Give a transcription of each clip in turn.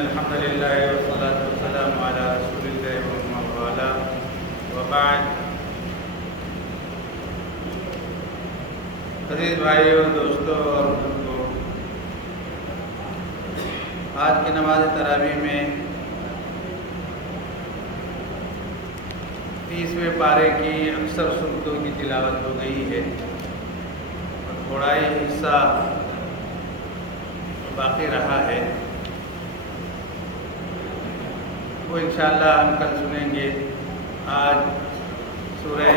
الحمد لله والصلاة والسلام على رسول الله ومن والاه وبعد. عزیز بھائیو، دوستو اور بزرگوں، آج کی نماز تراویح میں 30ویں پارے کی اکثر صورتوں کی تلاوت ہو گئی ہے اور تھوڑا ہی حصہ باقی رہا ہے. وہ انشاءاللہ ہم کل سنیں گے. آج سورہ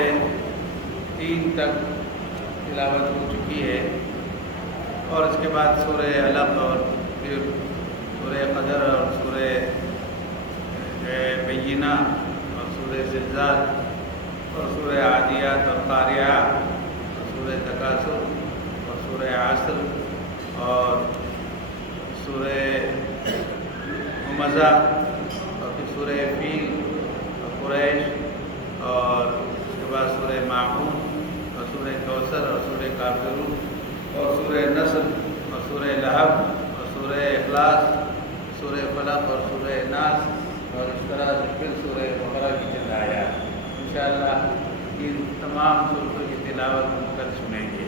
3 تک تلاوت ہو چکی ہے اور اس کے بعد سورہ علق اور پھر سورہ قدر اور سورہ بینہ اور سورہ زلزال اور سورہ عادیات اور قاریعہ اور سورہ تکاثر اور سورہ عصر اور سورہ ہمزہ اور پھر سورہ فیل اور قریش اور اس کے بعد سورہ ماعون اور سورہ کوثر اور سورہ کافرون اور سورہ نصر اور سورہ لہب اور سورہ اخلاص، سورہ فلق اور سورہ ناس اور اس طرح سے پھر سورہ بقرہ کی چند آیات. انشاءاللہ ان تمام صورتوں کی تلاوت ہم کل سنیں گے.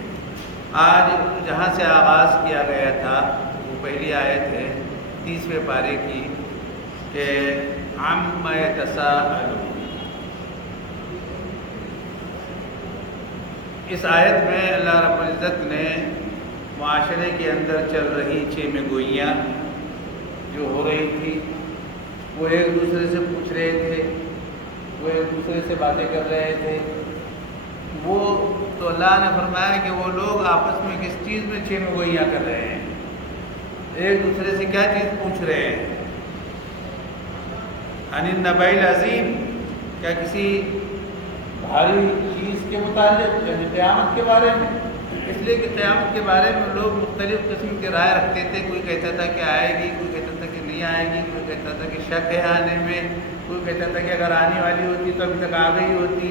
آج جہاں سے آغاز کیا گیا تھا وہ پہلی آیت ہے 30ویں پارے کی کہ عَمَّ يَتَسَاءَلُونَ. اس آیت میں اللہ رب العزت نے معاشرے کے اندر چل رہی 6 میں گوئیاں جو ہو رہی تھی، وہ ایک دوسرے سے پوچھ رہے تھے، وہ ایک دوسرے سے باتیں کر رہے تھے. وہ تو اللہ نے فرمایا کہ وہ لوگ آپس میں کس چیز میں 6 میں گوئیاں کر رہے ہیں، ایک دوسرے سے کیا چیز پوچھ رہے ہیں. عن النبأ العظیم، کیا کسی بھاری چیز کے متعلق، یعنی قیامت کے بارے میں. اس لیے کہ قیامت کے بارے میں لوگ مختلف قسم کی رائے رکھتے تھے. کوئی کہتا تھا کہ آئے گی، کوئی کہتا تھا کہ نہیں آئے گی، کوئی کہتا تھا کہ شک ہے آنے میں، کوئی کہتا تھا کہ اگر آنے والی ہوتی تو ابھی تک آ گئی ہوتی،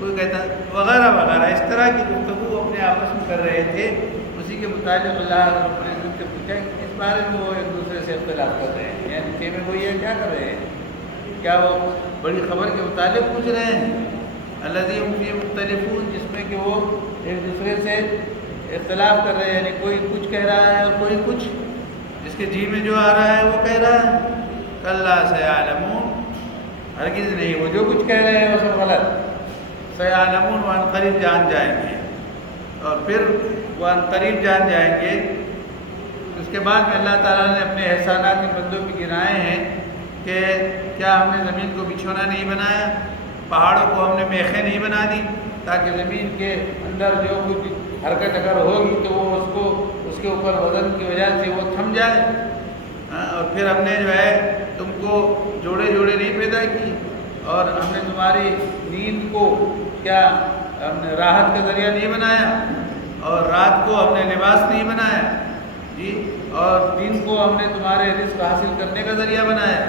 کوئی کہتا وغیرہ وغیرہ. اس طرح کی گفتگو اپنے آپس میں کر رہے تھے. اسی کے متعلق اللہ رب العزت سے پوچھا کہ اس بارے میں وہ ایک دوسرے سے اختلاف کر رہے ہیں، یعنی 6 میں وہ یہ کیا کر رہے ہیں؟ کیا وہ بڑی خبر کے متعلق پوچھ رہے ہیں؟ الذی هم فیہ مختلفون، جس میں کہ وہ ایک دوسرے سے اختلاف کر رہے ہیں، یعنی کوئی کچھ کہہ رہا ہے اور کوئی کچھ، جس کے جی میں جو آ رہا ہے وہ کہہ رہا ہے. کلا سیعلمون، ہرگز نہیں، وہ جو کچھ کہہ رہے ہیں وہ سب غلط. سیعلمون، وہ عنقریب جان جائیں گے، اور پھر وہ عنقریب جان جائیں گے. اس کے بعد میں اللہ تعالیٰ نے اپنے احسانات ان بندوں کی گنائے ہیں کہ کیا ہم نے زمین کو بچھونا نہیں بنایا، پہاڑوں کو ہم نے میخیں نہیں بنا دی تاکہ زمین کے اندر جو کچھ حرکت اگر ہوگی تو وہ اس کے اوپر وزن کی وجہ سے وہ تھم جائے. اور پھر ہم نے جو ہے تم کو جوڑے جوڑے نہیں پیدا کی، اور ہم نے تمہاری نیند کو کیا ہم نے راحت کا ذریعہ نہیں بنایا، اور رات کو ہم نے لباس نہیں بنایا جی، اور دن کو ہم نے تمہارے رزق حاصل کرنے کا ذریعہ بنایا،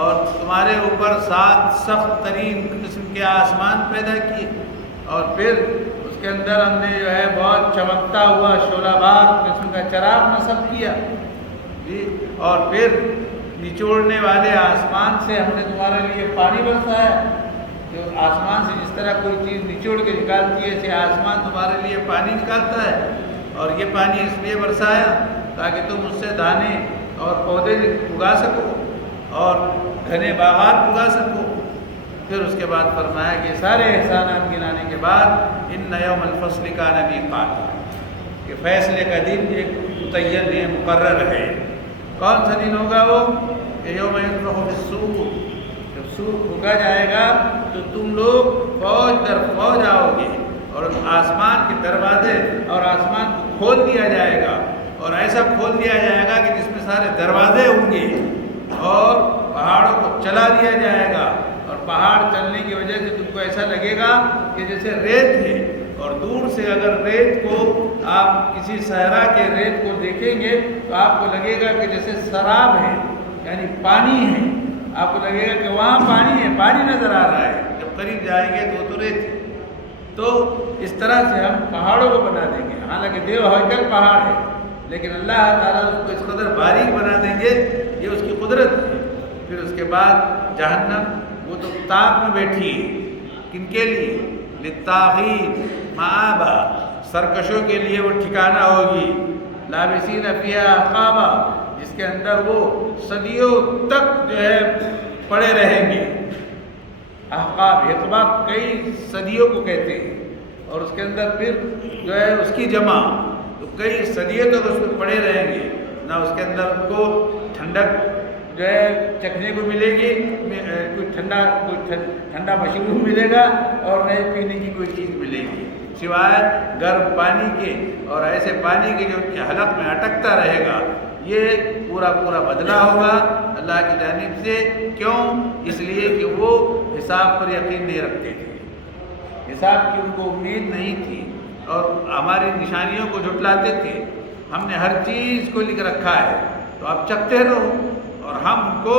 اور تمہارے اوپر 7 سخت ترین قسم کے آسمان پیدا کیے، اور پھر اس کے اندر ہم نے جو ہے بہت چمکتا ہوا شعلہ بار قسم کا چراغ نصب کیا جی، اور پھر نچوڑنے والے آسمان سے ہم نے تمہارے لیے پانی برسایا. جو آسمان سے جس طرح کوئی چیز نچوڑ کے نکالتی ہے، ایسے آسمان تمہارے لیے پانی نکالتا ہے، اور یہ پانی اس لیے برسایا تاکہ تم اس سے دانے اور پودے اگا سکو اور گھنے باغات اگا سکو. پھر اس کے بعد فرمایا کہ سارے احسانات گنانے کے بعد ان یوم الفصل کان میقاتا، کہ فیصلے کا دن ایک متعین ہے، مقرر ہے. کون سا دن ہوگا وہ؟ کہ یوم ینفخ فی الصور، جب سور پھونکا جائے گا تو تم لوگ فوج در فوج آؤ گے، اور آسمان کے دروازے اور آسمان کو کھول دیا جائے گا، اور ایسا کھول دیا جائے گا کہ جس میں سارے دروازے ہوں گے، اور پہاڑوں کو چلا دیا جائے گا، اور پہاڑ چلنے کی وجہ سے تم کو ایسا لگے گا کہ جیسے ریت ہے. اور دور سے اگر ریت کو آپ کسی صحرا کے ریت کو دیکھیں گے تو آپ کو لگے گا کہ جیسے سراب ہے، یعنی پانی ہے. آپ کو لگے گا کہ وہاں پانی ہے، پانی نظر آ رہا ہے. جب قریب جائیں گے تو ریت ہے. تو اس طرح سے ہم پہاڑوں کو بنا دیں گے. حالانکہ دیو ہیکل پہاڑ ہے، لیکن اللہ تعالیٰ اس کو اس قدر باریک بنا دیں گے یہ اس کی قدرت ہے۔ پھر اس کے بعد جہنم، وہ تو تاغ میں بیٹھی ہے، کن کے لیے؟ للطاغین مآبا، سرکشوں کے لیے وہ ٹھکانہ ہوگی، لابسین فیہا احقابا، جس کے اندر وہ صدیوں تک جو ہے پڑے رہیں گے۔ احقاب، احقاب کئی صدیوں کو کہتے ہیں، اور اس کے اندر پھر جو ہے اس کی جمع، تو کئی صدیوں تک اس میں پڑے رہیں گے، نہ اس کے اندر ان کو ٹھنڈک جو ہے چکھنے کو ملے گی، کوئی ٹھنڈا مشروب ملے گا، اور نئے پینے کی کوئی چیز ملے گی سوائے گرم پانی کے، اور ایسے پانی کے جو ان کے حلق میں اٹکتا رہے گا۔ یہ پورا بدلہ ہوگا اللہ کی جانب سے۔ کیوں؟ اس لیے کہ وہ حساب پر یقین نہیں رکھتے تھے، حساب کی ان کو امید نہیں تھی، اور ہماری نشانیوں کو جھٹلاتے تھے۔ ہم نے ہر چیز کو لکھ رکھا ہے، تو آپ چکھتے رہو، اور ہم ان کو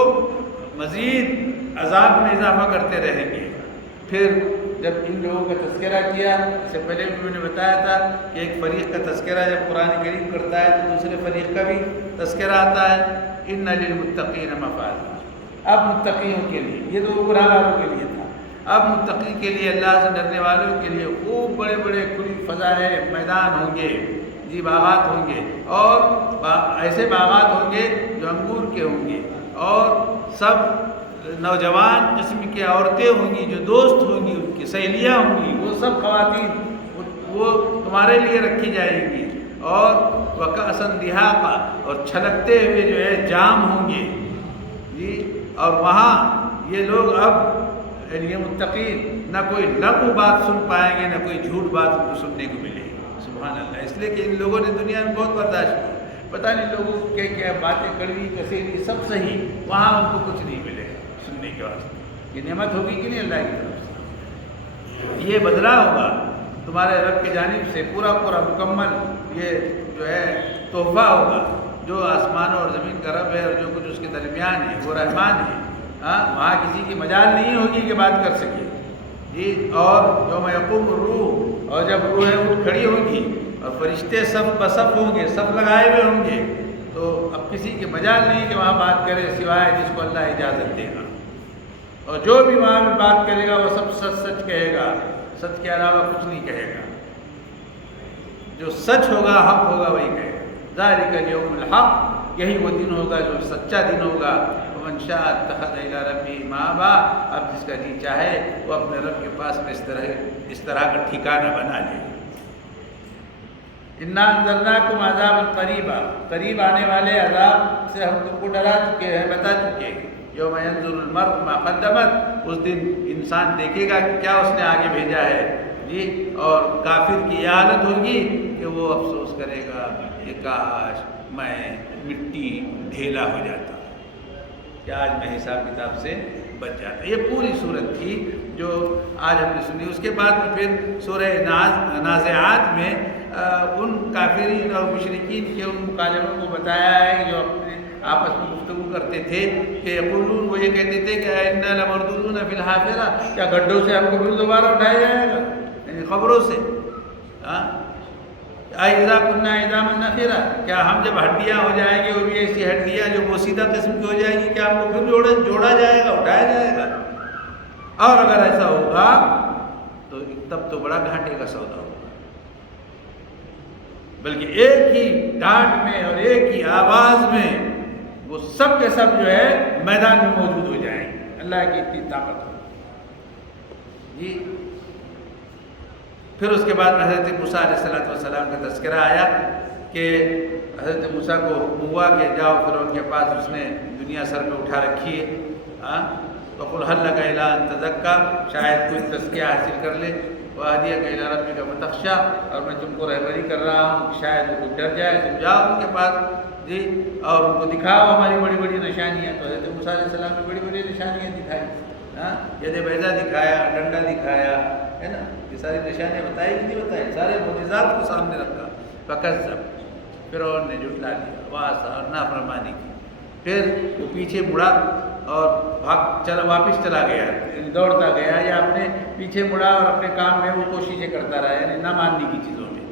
مزید عذاب میں اضافہ کرتے رہیں گے۔ پھر جب ان لوگوں کا تذکرہ کیا، اس سے پہلے بھی میں نے بتایا تھا کہ ایک فریق کا تذکرہ جب قرآن کریم کرتا ہے تو دوسرے فریق کا بھی تذکرہ آتا ہے، ان للمتقین مفازا۔ اب متقیوں کے لیے، یہ تو گناہ گاروں کے لیے تھا، اب متقی کے لیے، اللہ سے ڈرنے والوں کے لیے خوب بڑے بڑے کھلی فضائے میدان ہوں گے، جی باغات ہوں گے، اور ایسے باغات ہوں گے جو انگور کے ہوں گے، اور سب نوجوان قسم کی عورتیں ہوں گی جو دوست ہوں گی، ان کی سہیلیاں ہوں گی، وہ سب خواتین وہ تمہارے لیے رکھی جائیں گی، اور وَكَأْسًا دِهَاقًا، اور چھلکتے ہوئے جو ہے جام ہوں گے جی۔ اور وہاں یہ لوگ اب یہ متقین نہ کوئی لغو بات سن پائیں گے، نہ کوئی جھوٹ بات ان کو سننے کو ملے گی، سبحان اللہ۔ اس لیے کہ ان لوگوں نے دنیا میں بہت برداشت کی، پتہ نہیں لوگوں کے کیا باتیں کڑوی کسیلی سب صحیح، وہاں ان کو کچھ نہیں ملے گا سننے کے واسطے۔ یہ نعمت ہوگی کہ نہیں اللہ کی طرف سے؟ یہ بدلہ ہوگا تمہارے رب کی جانب سے، پورا مکمل یہ جو ہے تحفہ ہوگا۔ جو آسمانوں اور زمین کا رب ہے، اور جو کچھ اس کے درمیان ہے، وہ رحمان ہے۔ وہاں کسی کی مجال نہیں ہوگی کہ بات کر سکے جی۔ اور یوم یقوم الروح، اور جب روحیں اٹھ کھڑی ہوں گی، اور فرشتے صف بصف ہوں گے، صف لگائے ہوئے ہوں گے، تو اب کسی کی مجال نہیں کہ وہاں بات کرے سوائے جس کو اللہ اجازت دے گا، اور جو بھی وہاں میں بات کرے گا وہ سب سچ کہے گا، سچ کے علاوہ کچھ نہیں کہے گا۔ جو سچ ہوگا، حق ہوگا، وہی کہے گا۔ ذالک الیوم الحق، یہی وہ دن ہوگا جو سچا دن ہوگا۔ ومن شاء اتخذ الی ربہ مآبا، اب جس کا جی چاہے وہ اپنے رب کے پاس میں اس طرح کا ٹھکانہ بنا لے۔ انا انذرناکم عذابا قریبا، قریب آنے والے عذاب سے ہم تم کو ڈرا چکے ہیں، بتا چکے ہیں۔ یوم ینظر المرء ما قدمت، اس دن انسان دیکھے گا کہ کیا اس نے آگے بھیجا ہے جی۔ اور کافر کی یہ حالت ہوگی کہ وہ افسوس کرے گا کہ کاش میں مٹی ڈھیلا ہو جاتا کہ آج میں حساب کتاب سے بچ جاتا۔ یہ پوری صورت تھی جو آج ہم نے سنی۔ اس کے بعد میں پھر سورہ نازعات میں ان کافرین اور مشرکین کے ان مکالموں کو بتایا ہے جو اپنے آپس میں گفتگو کرتے تھے، کہ یقولون، وہ یہ کہتے تھے کہ انا لمردودون فی الحافرہ، کیا گڈھوں سے ہم کو پھر دوبارہ اٹھایا جائے گا، یعنی قبروں سے۔ اذا کنا عظاما نخرہ، کیا ہم جب ہڈیاں ہو جائیں گے، وہ بھی ایسی ہڈیاں جو بوسیدہ قسم کی ہو جائیں گی، کیا ہم کو پھر جوڑا جائے گا، اٹھایا جائے گا؟ اور اگر ایسا ہوگا تو تب تو بڑا گھاٹے کا سودا ہوگا، بلکہ ایک ہی ڈانٹ میں اور ایک ہی آواز میں وہ سب کے سب جو ہے میدان میں موجود ہو جائیں گے۔ اللہ کی اتنی طاقت ہو جی۔ پھر اس کے بعد میں حضرت موسیٰ علیہ السلام کا تذکرہ آیا کہ حضرت موسیٰ کو حکم ہوا کہ جاؤ فرعون کے پاس، اس نے دنیا سر پہ اٹھا رکھی ہے، فَقُلْ هَلْ لَكَ إِلَىٰ أَن تَزَكَّىٰ، شاید کوئی تزکیہ حاصل کر لے، وَأَهْدِيَكَ إِلَىٰ رَبِّكَ فَتَخْشَىٰ، اور میں تم کو رہبری کر رہا ہوں کہ شاید وہ کچھ ڈر جائے، تم جاؤ ان کے پاس جی، اور ان کو دکھاؤ ہماری بڑی بڑی نشانیاں۔ تو حضرت موسیٰ علیہ السلام نے بڑی بڑی نشانیاں دکھائی، ید بیضا دکھایا، ڈنڈا دکھایا، ہے نا، یہ ساری نشانیاں بتائی کہ نہیں بتائی، سارے معجزات کو سامنے رکھا۔ فَكَذَّبَ، فرعون نے جھٹلا دیا، وَعَصَىٰ، اور نافرمانی کی۔ پھر وہ پیچھے مڑا اور واپس چلا گیا، دوڑتا گیا، یا اپنے پیچھے مڑا اور اپنے کام میں وہ کوششیں کرتا رہا، یعنی نہ ماننے کی چیزوں میں۔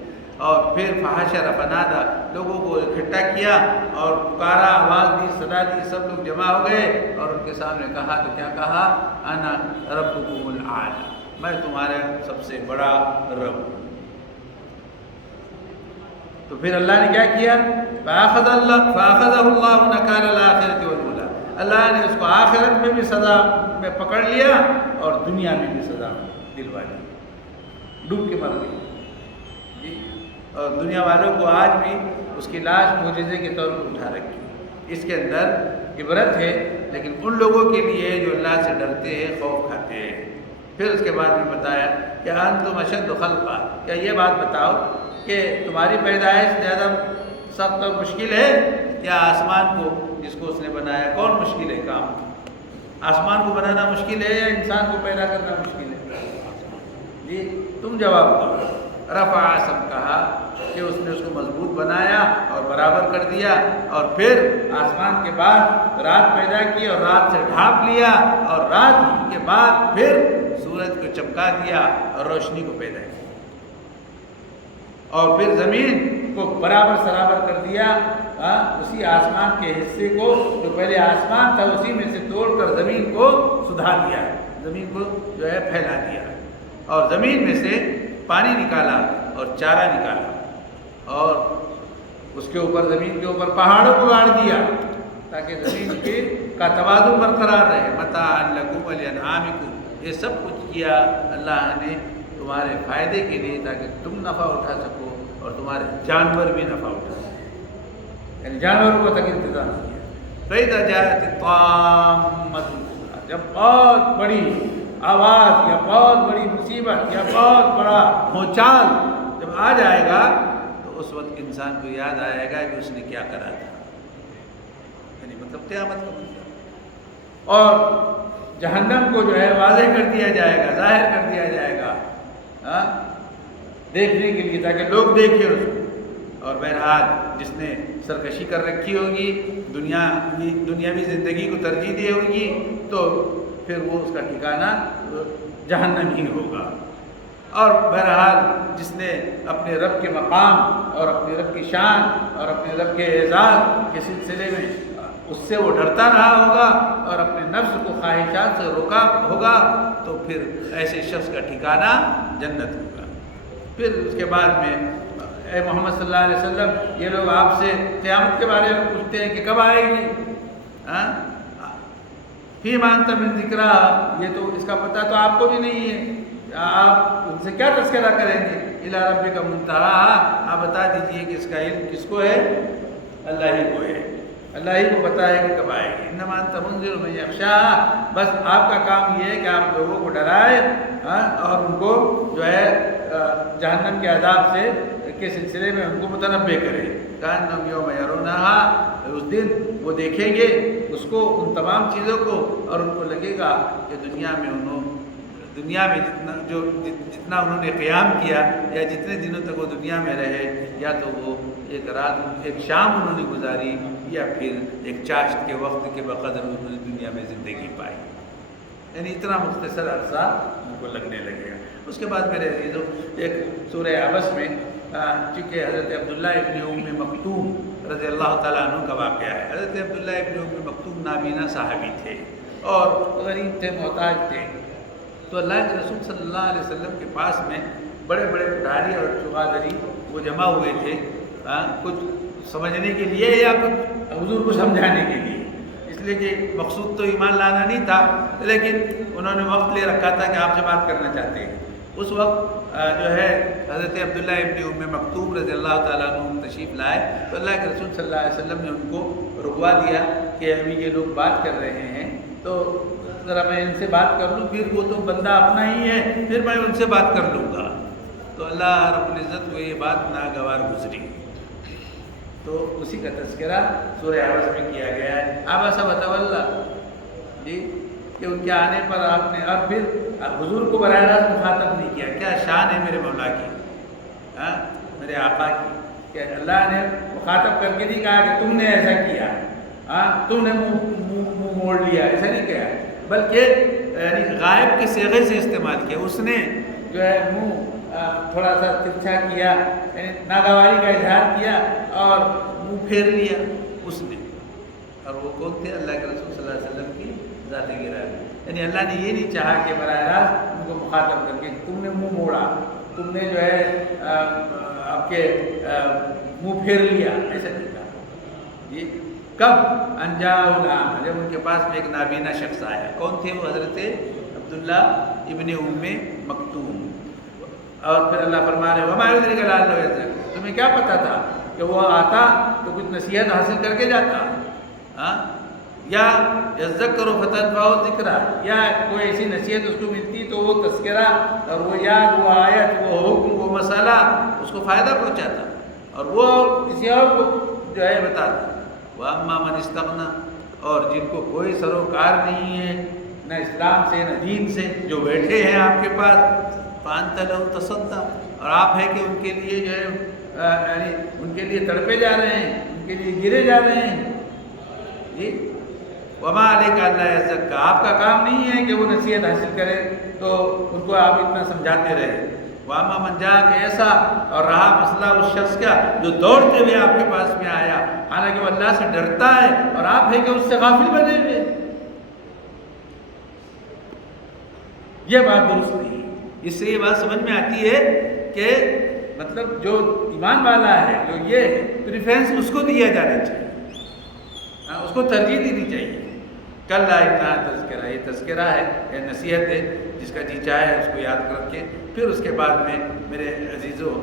اور پھر فحشر فنادا، لوگوں کو اکٹھا کیا اور پکارا، آواز دی، صدا دی، سب لوگ جمع ہو گئے اور ان کے سامنے کہا تو کیا کہا؟ انا ربکم الاعلی، میں تمہارا سب سے بڑا رب ہوں۔ تو پھر اللہ نے کیا کیا؟ فَأَخَذَهُ اللَّهُ نَكَالَ الْآخِرَةِ وَالْأُولَىٰ، اللہ نے اس کو آخرت میں بھی سزا میں پکڑ لیا اور دنیا میں بھی سزا دلوا دی، ڈوب کے مر گئی جی۔ اور دنیا والوں کو آج بھی اس کی لاش معجزے کے طور پر اٹھا رکھی۔ اس کے اندر عبرت ہے، لیکن ان لوگوں کے لیے جو اللہ سے ڈرتے ہیں، خوف کھاتے ہیں۔ پھر اس کے بعد میں بتایا کہ انتم اشد خلقا، کیا یہ بات بتاؤ کہ تمہاری پیدائش زیادہ سخت اور مشکل ہے یا آسمان کو جس کو اس نے بنایا؟ کون مشکل ہے کام؟ آسمان کو بنانا مشکل ہے یا انسان کو پیدا کرنا مشکل ہے؟ جی تم جواب دو۔ رفع سب کہا کہ اس نے اس کو مضبوط بنایا اور برابر کر دیا، اور پھر آسمان کے بعد رات پیدا کی اور رات سے ڈھانپ لیا، اور رات کے بعد پھر سورج کو چمکا دیا اور روشنی کو پیدا کیا، اور پھر زمین کو برابر سرابر کر دیا، اسی آسمان کے حصے کو جو پہلے آسمان تھا اسی میں سے توڑ کر زمین کو سدھا دیا، زمین کو جو ہے پھیلا دیا، اور زمین میں سے پانی نکالا اور چارہ نکالا، اور اس کے اوپر زمین کے اوپر پہاڑوں کو گاڑ دیا تاکہ زمین کا توازن برقرار رہے۔ متاعا لکم ولانعامکم، یہ سب کچھ کیا اللہ نے تمہارے فائدے کے لیے تاکہ تم نفع اٹھا سکو اور تمہارے جانور بھی نفع اٹھا سکو، یعنی جانوروں کو تک انتظام کیا۔ فَإِذَا جَاءَتِ الطَّامَّةُ الْكُبْرىٰ، جب بہت بڑی آواز یا بہت بڑی مصیبت یا بہت بڑا بھونچال جب آ جائے گا تو اس وقت انسان کو یاد آئے گا کہ اس نے کیا کرا تھا، یعنی مطلب قیامت کا منظر، اور جہنم کو جو ہے واضح کر دیا جائے گا، ظاہر کر دیا جائے گا دیکھنے کے لیے، تاکہ لوگ دیکھیں اس کو۔ اور بہرحال جس نے سرکشی کر رکھی ہوگی، دنیاوی زندگی کو ترجیح دی ہوگی، تو پھر وہ اس کا ٹھکانہ جہنم ہی ہوگا۔ اور بہرحال جس نے اپنے رب کے مقام اور اپنے رب کی شان اور اپنے رب کے اعزاز کے سلسلے میں اس سے وہ ڈرتا رہا ہوگا اور اپنے نفس کو خواہشات سے روکا ہوگا، تو پھر ایسے شخص کا ٹھکانہ جنت ہوگا۔ پھر اس کے بعد میں اے محمد صلی اللہ علیہ وسلم، یہ لوگ آپ سے قیامت کے بارے میں پوچھتے ہیں کہ کب آئے گی، فیما انت من ذکرہا، یہ تو اس کا پتہ تو آپ کو بھی نہیں ہے، آپ ان سے کیا تذکرہ کریں گے؟ الی ربک منتہاہا، آپ بتا دیجئے کہ اس کا علم کس کو ہے؟ اللہ ہی کو ہے، اللہ ہی کو پتہ ہے کہ کب آئے گی۔ انما انت منذر من یخشاہا، بس آپ کا کام یہ ہے کہ آپ لوگوں کو ڈرائے اور ان کو جو ہے جہنم کے عذاب سے کے سلسلے میں ان کو متنبہ کرے۔ کأنہم یوم یرونہا، اس دن وہ دیکھیں گے اس کو، ان تمام چیزوں کو، اور ان کو لگے گا کہ دنیا میں جتنا انہوں نے قیام کیا یا جتنے دنوں تک وہ دنیا میں رہے، یا تو وہ ایک شام انہوں نے گزاری یا پھر ایک چاشت کے وقت کے بقدر انہوں نے دنیا میں زندگی پائی، یعنی اتنا مختصر عرصہ ان کو لگنے لگے گا۔ اس کے بعد میرے عزیزوں، ایک سورہ عبس میں چونکہ حضرت عبداللہ ابن ام مکتوم رضی اللہ تعالیٰ عنہ کا واقعہ ہے۔ حضرت عبداللہ ابن ام مکتوم نابینا صحابی تھے اور غریب تھے، محتاج تھے، تو اللہ کے رسول صلی اللہ علیہ وسلم کے پاس میں بڑے بڑے پٹھاری اور چغادری وہ جمع ہوئے تھے، کچھ سمجھنے کے لیے یا کچھ حضور کو سمجھانے کے لیے، اس لیے کہ مقصود تو ایمان لانا نہیں تھا، لیکن انہوں نے وقت لے رکھا تھا کہ آپ سے بات کرنا چاہتے ہیں۔ اس وقت جو ہے حضرت عبداللہ ابن ام مکتوم رضی اللہ تعالیٰ عنہ تشریف لائے، تو اللہ کے رسول صلی اللہ علیہ وسلم نے ان کو رکوا دیا کہ ابھی یہ لوگ بات کر رہے ہیں، تو ذرا میں ان سے بات کر لوں، پھر وہ تو بندہ اپنا ہی ہے، پھر میں ان سے بات کر لوں گا۔ تو اللہ رب العزت کو یہ بات ناگوار گزری، تو اسی کا تذکرہ سورہ عبس میں کیا گیا ہے۔ عبس وتولی، جی، کہ ان کے آنے پر آپ نے، اور پھر حضور کو براہ راست مخاطب نہیں کیا۔ کیا شان ہے میرے مولا کی، میرے آقا کی، کہ اللہ نے مخاطب کر کے نہیں کہا کہ تم نے ایسا کیا، تم نے منہ موڑ لیا، ایسا نہیں کہا، بلکہ یعنی غائب کے صیغے سے استعمال کیا۔ اس نے جو ہے منہ تھوڑا سا ترچھا کیا، یعنی ناگواری کا اظہار کیا اور منہ پھیر لیا اس نے. اور وہ کون تھے؟ اللہ کے رسول صلی اللہ علیہ وسلم کی ذات گرامی. یعنی اللہ نے یہ نہیں چاہا کہ براہ راست ان کو مخاطب کر کے تم نے منہ موڑا، تم نے جو ہے آپ کے منہ پھیر لیا، ایسا نہیں کہا. یہ کب؟ انجاء العام، جب ان کے پاس میں ایک نابینا شخص آیا. کون تھے وہ؟ حضرت عبداللہ ابن ام مکتوم. اور پھر اللہ فرما رہے وما یدریک لعلہ یزکا، تمہیں کیا پتا تھا کہ وہ آتا تو کچھ نصیحت حاصل کر کے جاتا، یا یذکر فتنفعہ ذکرہ، یا کوئی ایسی نصیحت اس کو ملتی تو وہ تذکرہ اور وہ یاد، وہ آیت، وہ حکم، وہ مسئلہ اس کو فائدہ پہنچاتا اور وہ کسی اور کو جو ہے بتاتا. وَأَمَّا مَنِ اسْتَغْنَىٰ، اور جن کو کوئی سروکار نہیں ہے نہ اسلام سے نہ دین سے، جو بیٹھے ہیں آپ کے پاس، فَأَنْتَ لَهُ تَصَدَّىٰ، اور آپ ہے کہ ان کے لیے جو ہے یعنی ان کے لیے تڑپے جا رہے ہیں، ان کے لیے گرے جا رہے ہیں. جی وما علیک الا یزکا، آپ کا کام نہیں ہے کہ وہ نصیحت حاصل کرے تو ان کو آپ اتنا سمجھاتے رہے. واما من جاءک، ایسا اور رہا مسئلہ اس شخص کا جو دوڑتے ہوئے آپ کے پاس میں آیا، حالانکہ وہ اللہ سے ڈرتا ہے اور آپ ہے کہ اس سے غافل بنے ہوئے. یہ بات درست نہیں. اس سے یہ بات سمجھ میں آتی ہے کہ مطلب جو ایمان والا ہے، جو یہ ہے، پریفرنس اس کو دیا جانا چاہیے، اس کو ترجیح دینی چاہیے. کل اتنا تذکرہ، یہ تذکرہ ہے، یہ نصیحت ہے، جس کا جی چاہے اس کو یاد کر کے پھر اس کے بعد میں میرے عزیزوں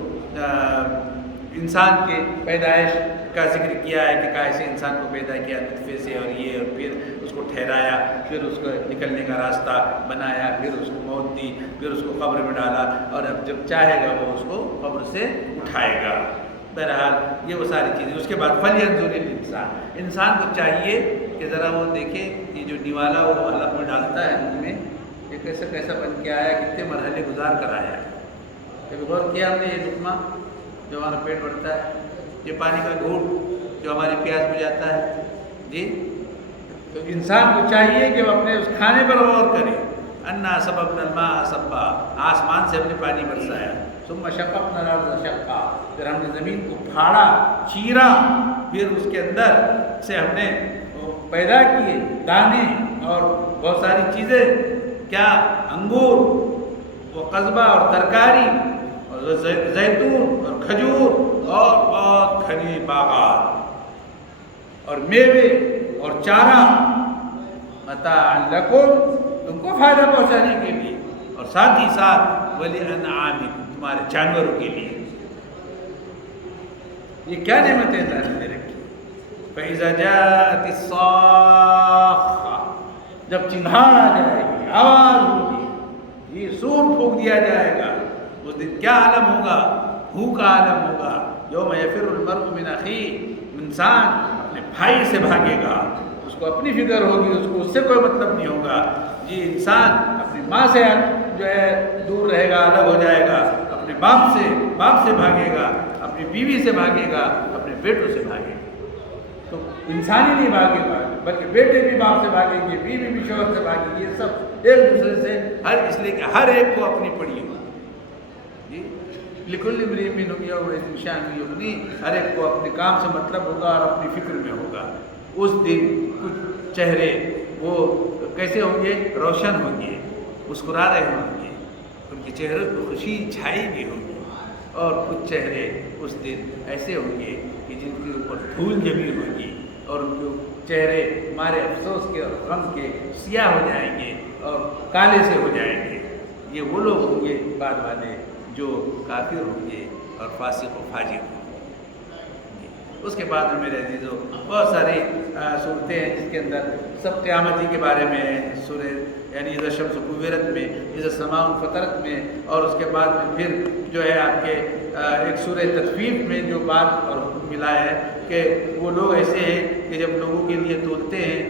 انسان کے پیدائش کا ذکر کیا ہے کہ کیسے انسان کو پیدا کیا نطفے سے، اور یہ، اور پھر اس کو ٹھہرایا، پھر اس کو نکلنے کا راستہ بنایا، پھر اس کو موت دی، پھر اس کو قبر میں ڈالا، اور اب جب چاہے گا وہ اس کو قبر سے اٹھائے گا. بہرحال یہ وہ ساری چیزیں. اس کے بعد فَلْيَنْظُرِ الْإِنسَانُ، انسان کو چاہیے کہ ذرا وہ دیکھے یہ جو نوالا وہ حلق میں ڈالتا ہے منہ میں، یہ کیسا کیسا بن کے آیا، کتنے مرحلے گزار کر آیا ہے. کبھی غور کیا ہم نے یہ لقمہ جو ہمارا پیٹ بھرتا ہے، یہ پانی کا گھونٹ جو ہماری پیاس بجھاتا ہے. جی تو انسان کو چاہیے کہ وہ اپنے اس کھانے پر غور کرے. انا صببنا الماء صبا، آسمان سے ہم نے پانی برسایا. ثم شققنا الارض شقا، پھر ہم نے زمین کو پھاڑا، چیرا، پھر اس کے اندر سے ہم نے پیدا کیے دانے اور بہت ساری چیزیں، کیا؟ انگور، وہ قصبہ اور ترکاری، اور زیتون اور کھجور اور بہت گھنے باغات اور میوے اور چارہ، متاعا لکم، تم کو فائدہ پہنچانے کے لیے، اور ساتھ ہی ساتھ ولانعامکم، تمہارے جانوروں کے لیے. یہ کیا نعمتیں اللہ نے رکھی. فَإِذَا جَاءَتِ الصَّاخَّةُ، جب چنگھاڑ آ جائے گی، آواز ہوگی، یہ سور پھونک دیا جائے گا. اس دن کیا عالم ہوگا؟ ہو کا عالم ہوگا. یوم یفر المرء من اخیہ، انسان اپنے بھائی سے بھاگے گا، اس کو اپنی فکر ہوگی، اس کو اس سے کوئی مطلب نہیں ہوگا. یہ انسان اپنی ماں سے جو ہے دور رہے گا، الگ ہو جائے گا، اپنے باپ سے بھاگے گا، اپنی بیوی سے بھاگے گا، اپنے بیٹوں سے بھاگے گا. تو انسان ہی نہیں بھاگے گا بلکہ بیٹے بھی باپ سے بھاگیں گے، بیوی بھی شوہر سے بھاگیں گے. یہ سب ایک دوسرے سے اس لیے کہ ہر ایک کو اپنی پڑی ہوگی. جی لِكُلِّ امْرِئٍ مِّنْهُمْ يَوْمَئِذٍ شَأْنٌ يُغْنِيهِ، ہر ایک کو اپنے کام سے مطلب ہوگا اور اپنی فکر میں ہوگا. اس دن کچھ چہرے وہ کیسے ہوں گے؟ روشن ہوں گے، مسکرا رہے ہوں گے، ان کے چہروں پر خوشی چھائی ہوئی ہوگی. اور کچھ چہرے اس دن ایسے ہوں گے کہ جن کے اوپر دھول جمی ہوگی، اور ان کے چہرے ہمارے افسوس کے اور غم کے سیاہ ہو جائیں گے اور کالے سے ہو جائیں گے. یہ وہ لوگ ہوں گے بعد والے جو کافر ہوں گے اور فاسق و فاجر ہوں گے. اس کے بعد میں میرے عزیزوں بہت ساری صورتیں ہیں جس کے اندر سب قیامت ہی کے بارے میں سورہ یعنی اذا الشمس کورت میں، اذا السماء انفطرت میں، اور اس کے بعد میں پھر جو ہے آپ کے ایک سورہ تطفیف میں جو بات اور حکم ملا ہے کہ وہ لوگ ایسے ہیں کہ جب لوگوں کے لیے تولتے ہیں،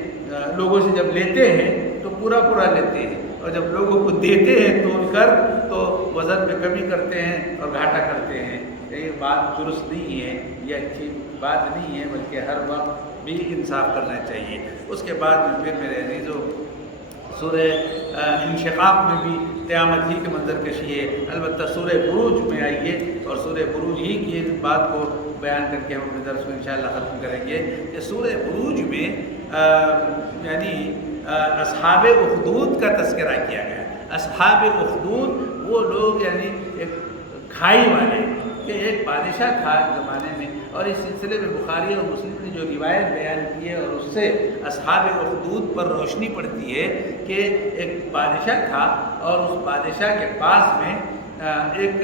لوگوں سے جب لیتے ہیں تو پورا لیتے ہیں، اور جب لوگوں کو دیتے ہیں تول کر تو وزن میں کمی کرتے ہیں اور گھاٹا کرتے ہیں. یہ بات درست نہیں ہے، یہ اچھی بات نہیں ہے، بلکہ ہر وقت بھی انصاف کرنا چاہیے. اس کے بعد میں پھر میرے عزیزوں سورہ انشقاق میں بھی قیامت ہی کے منظر کشی ہے، البتہ سورہ بروج میں آئیے اور سورہ بروج ہی کی اس بات کو بیان کر کے ہم اپنے درس کو انشاءاللہ ختم کریں گے کہ سورہ بروج میں یعنی اصحاب اخدود کا تذکرہ کیا گیا۔ اصحاب اخدود وہ لوگ یعنی ایک کھائی والے، کہ ایک بادشاہ تھا زمانے میں، اور اس سلسلے میں بخاری اور مسلم نے جو روایت بیان کی ہے اور اس سے اصحاب اخدود پر روشنی پڑتی ہے کہ ایک بادشاہ تھا اور اس بادشاہ کے پاس میں ایک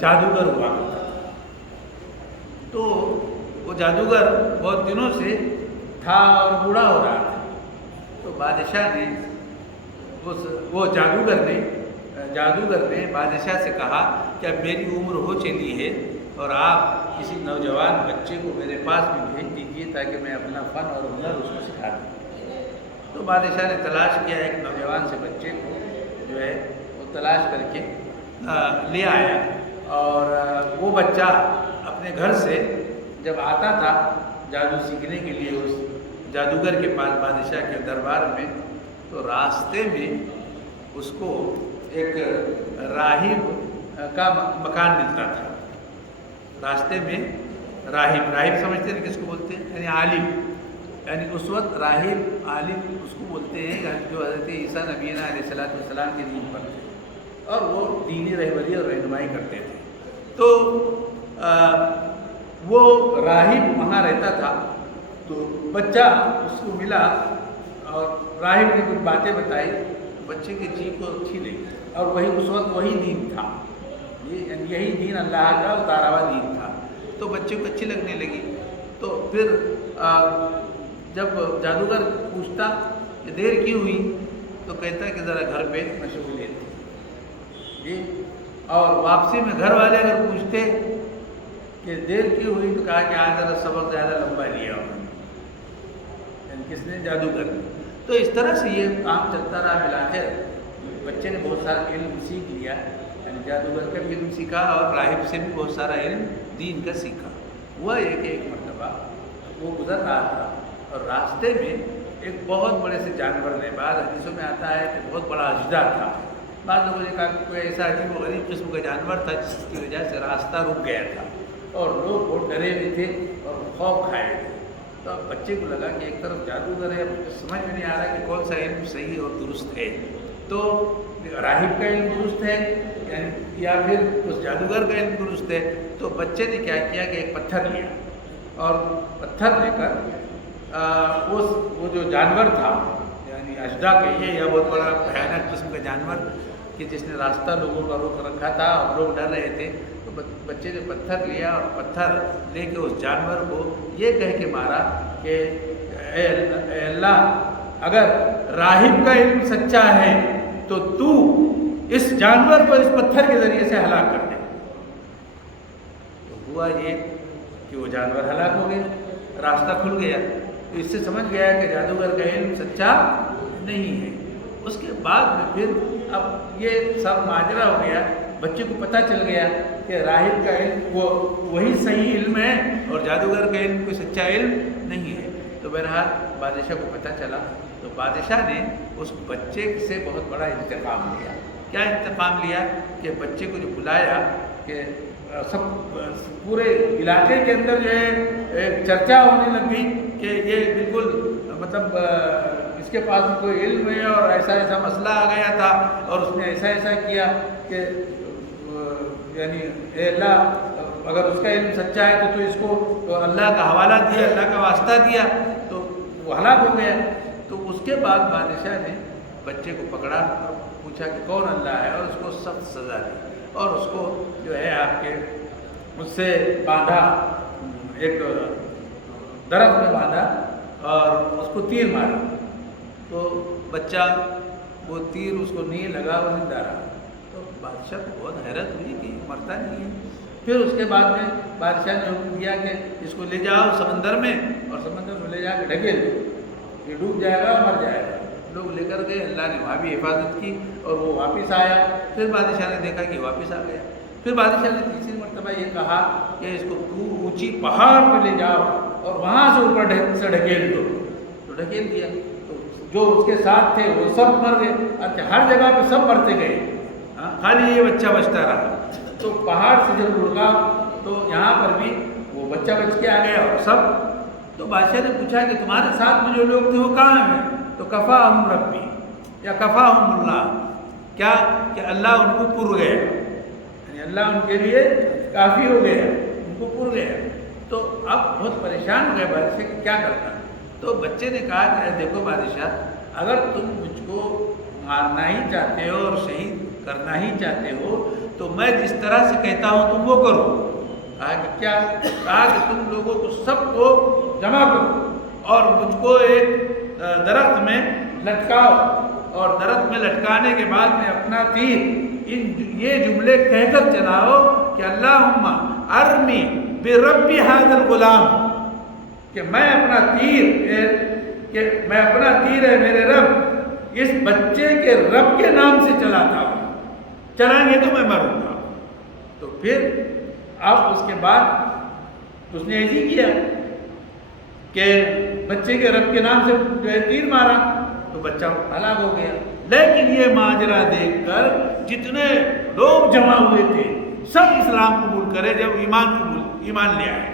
جادوگر ہوا کرتا تھا۔ تو وہ جادوگر بہت دنوں سے تھا اور بوڑھا ہو رہا تھا، تو بادشاہ نے وہ جادوگر نے بادشاہ سے کہا کہ اب میری عمر ہو چلی ہے اور آپ کسی نوجوان بچے کو میرے پاس بھی بھیج دیجیے تاکہ میں اپنا فن اور ہنر اس کو سکھا دوں۔ تو بادشاہ نے تلاش کیا، ایک نوجوان سے بچے کو جو ہے وہ تلاش کر کے لے آیا، اور وہ بچہ اپنے گھر سے جب آتا تھا جادو سیکھنے کے لیے اس جادوگر کے پاس بادشاہ کے دربار میں، تو راستے میں اس کو ایک راہب کا مکان ملتا تھا۔ راستے میں راہب سمجھتے ہیں کس کو بولتے ہیں؟ یعنی عالم، یعنی اس وقت راہب عالم اس کو بولتے ہیں جو حضرت عیسیٰ نبینا علیہ السلام کے دین پر تھے اور وہ دینی رہبری اور رہنمائی کرتے تھے۔ تو وہ راہب وہاں رہتا تھا، تو بچہ اس کو ملا اور راہب نے کچھ باتیں بتائی، بچے کی جی کو اچھی لگی، اور اس وقت وہی دین تھا، یہی دین اللہ کا اتارا ہوا دین تھا، تو بچے کو اچھی لگنے لگی۔ تو پھر جب جادوگر پوچھتا کہ دیر کی ہوئی، تو کہتا ہے کہ ذرا گھر پہ مشغولیت تھی، اور واپسی میں گھر والے اگر پوچھتے کہ دیر کی ہوئی تو کہا کہ آج ذرا سبق زیادہ لمبا لیا انہوں نے، یعنی کس نے؟ جادوگر۔ تو اس طرح سے یہ کام چلتا رہا، بالآخر بچے نے بہت سارا علم سیکھ لیا، یعنی جادوگر کا بھی علم سیکھا اور راہب سے بھی بہت سارا علم دین کا سیکھا۔ ہوا ایک مرتبہ وہ گزر رہا تھا اور راستے میں ایک بہت بڑے سے جانور نے، بعض حدیثوں میں آتا ہے کہ بہت بڑا اژدہا تھا، بعض لوگوں نے کہا کہ کوئی ایسا عجیب و غریب قسم کا جانور تھا جس کی وجہ سے راستہ رک گیا تھا اور لوگ بہت ڈرے ہوئے تھے اور خوف کھائے تھے۔ تو اب بچے کو لگا کہ ایک طرف جادوگر ہے، سمجھ میں نہیں آ رہا کہ کون سا علم صحیح اور درست ہے، تو راہب کا علم درست ہے یا پھر اس جادوگر کا علم درست ہے۔ تو بچے نے کیا کیا کہ ایک پتھر لیا اور پتھر لے کر وہ جو جانور تھا، یعنی اژدہا کہیے یا بہت بڑا بھیانک قسم کا جانور کہ جس نے راستہ لوگوں کا روک رکھا تھا اور لوگ ڈر رہے تھے، تو بچے نے پتھر لیا اور پتھر لے کے اس جانور کو یہ کہہ کے مارا کہ اے اللہ، اگر راہب کا علم سچا ہے تو اس جانور کو اس پتھر کے ذریعے سے ہلاک کر دے۔ تو ہوا یہ کہ وہ جانور ہلاک ہو گئے، راستہ کھل گیا۔ تو اس سے سمجھ گیا کہ جادوگر کا علم سچا نہیں ہے۔ اس کے بعد میں پھر اب یہ سب ماجرا ہو گیا، بچے کو پتہ چل گیا کہ راہب کا علم وہی صحیح علم ہے اور جادوگر کا علم کوئی سچا علم نہیں ہے۔ تو بہرحال بادشاہ کو پتہ چلا، تو بادشاہ نے اس بچے سے بہت بڑا انتقام لیا۔ کیا انتقام لیا کہ بچے کو جو بلایا کہ سب پورے علاقے کے اندر جو ہے چرچا ہونے لگی کہ یہ بالکل مطلب اس کے پاس کوئی علم ہے اور ایسا مسئلہ آ گیا تھا اور اس نے ایسا کیا کہ یعنی اے اللہ، اگر اس کا علم سچا ہے تو اس کو تو اللہ کا حوالہ دیا، اللہ کا واسطہ دیا، تو وہ ہلاک ہو گیا۔ تو اس کے بعد بادشاہ نے بچے کو پکڑا اور پوچھا کہ کون اللہ ہے، اور اس کو سخت سزا دی اور اس کو جو ہے آپ کے اس سے باندھا، ایک درخت میں باندھا اور اس کو تیر مارا۔ تو بچہ وہ تیر اس کو نہیں لگا، وہ زندہ رہا۔ تو بادشاہ کو بہت حیرت ہوئی کہ مرتا نہیں ہے۔ پھر اس کے بعد میں بادشاہ نے حکم دیا کہ اس کو لے جاؤ سمندر میں اور سمندر میں لے جا کے ڈھکیل دو، یہ ڈوب جائے گا مر جائے گا۔ لوگ لے کر گئے، اللہ نے وہاں بھی حفاظت کی اور وہ واپس آیا۔ پھر بادشاہ نے دیکھا کہ واپس آ گیا۔ پھر بادشاہ نے تیسری مرتبہ یہ کہا کہ اس کو اونچی پہاڑ پہ لے جاؤ اور وہاں سے اوپر سے ڈھکیل دو، تو ڈھکیل دیا۔ تو جو اس کے ساتھ تھے وہ سب مر گئے. اچھا ہر جگہ پہ سب مرتے گئے, خالی یہ بچہ بچتا رہا. تو پہاڑ سے جب رڑکا تو یہاں پر بھی وہ بچہ بچ کے آ گیا اور سب. تو بادشاہ نے پوچھا کہ تمہارے ساتھ میں جو لوگ تھے وہ کہاں ہیں؟ تو کفاہم ربی یا کفاہم اللہ, کیا کہ اللہ ان کو پر گیا, یعنی اللہ ان کے لیے کافی ہو گیا, ان کو پر گیا. تو اب بہت پریشان ہو گئے بادشاہ کہ کیا کرنا. تو بچے نے کہا کہ دیکھو بادشاہ, اگر تم مجھ کو مارنا ہی چاہتے ہو اور شہید کرنا ہی چاہتے ہو تو میں جس طرح سے کہتا ہوں تم وہ کرو. کہا کہ کیا؟ کہا کہ تم لوگوں کو سب کو جمع کرو اور مجھ کو ایک درخت میں لٹکاؤ, اور درخت میں لٹکانے کے بعد میں اپنا تیر یہ جملے کہہ کر چلاؤ کہ اللہم ارمی برب ھذا الغلام, کہ میں اپنا تیر ہے میرے رب اس بچے کے رب کے نام سے چلاتا ہوں, چلائیں گے تو میں مروں گا. تو پھر اب اس کے بعد اس نے ایسی کیا کہ بچے کے رب کے نام سے جو ہے تیر مارا تو بچہ ہلاک ہو گیا. لیکن یہ ماجرا دیکھ کر جتنے لوگ جمع ہوئے تھے سب اسلام قبول کرے جب ایمان لے آئے.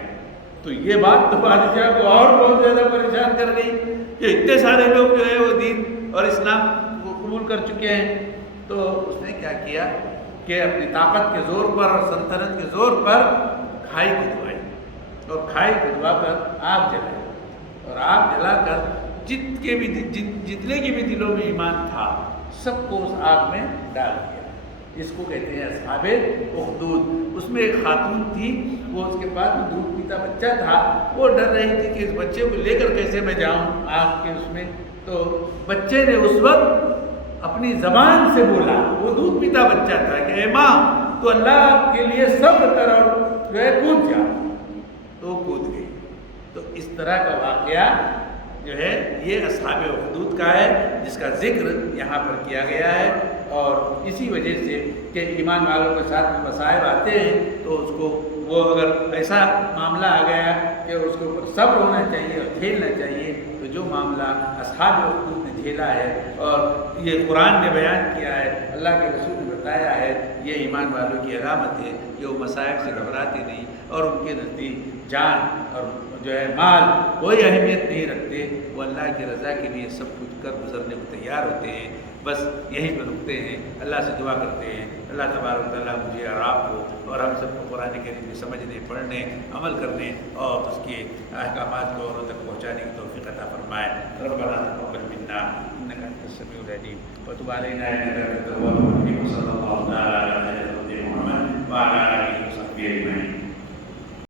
تو یہ بات تو بادشاہ کو اور بہت زیادہ پریشان کر گئی کہ اتنے سارے لوگ جو ہے وہ دین اور اسلام کو قبول کر چکے ہیں. تو اس نے کیا کیا کہ اپنی طاقت کے زور پر اور سلطنت کے زور پر کھائی کھدوائی, اور کھائی کھدوا کر آگ جلائی, اور آگ جلا کر جتنے کے بھی دلوں میں ایمان تھا سب کو اس آگ میں ڈال دیا. اس کو کہتے ہیں اصحاب اخدود. اس میں ایک خاتون تھی, وہ اس کے پاس میں دودھ پیتا بچہ تھا, وہ ڈر رہی تھی کہ اس بچے کو لے کر کیسے میں جاؤں آگ کے اس میں. تو بچے نے اس وقت اپنی زبان سے بولا, وہ دودھ پیتا بچہ تھا, کہ اے ماں تو اللہ کے لیے صبر کر اور جو ہے کود جا. تو وہ کود گئی. تو اس طرح کا واقعہ جو ہے یہ اصحاب اخدود کا ہے جس کا ذکر یہاں پر کیا گیا ہے. اور اسی وجہ سے کہ ایمان والوں کے ساتھ میں مصائب آتے ہیں تو اس کو وہ اگر ایسا معاملہ آ گیا کہ اس کے اوپر صبر ہونا چاہیے اور جھیلنا چاہیے. تو جو معاملہ اصحاب اخدود نے جھیلا ہے اور یہ قرآن نے بیان کیا ہے, اللہ کے رسول نے بتایا ہے, یہ ایمان والوں کی علامت ہے کہ وہ مصائب سے گھبراتے نہیں اور ان کے نزدیک جان اور جو ہے مال کوئی اہمیت نہیں رکھتے. وہ اللہ کی رضا کے لیے سب کچھ کر گزرنے کو تیار ہوتے ہیں. بس یہیں پہ رکتے ہیں, اللہ سے دعا کرتے ہیں اللہ تبارک و تعالیٰ مجھے اور آپ کو اور ہم سب کو قرآن کریم میں سمجھنے, پڑھنے, عمل کرنے اور اس کے احکامات کو اوروں تک پہنچانے کی توفیق عطا فرمائے. ربنا تقبل منا انک انت السمیع العلیم وتب علینا انک انت التواب الرحیم. صلی اللہ تعالی علی محمد وعلی آلہ وصحبہ اجمعین.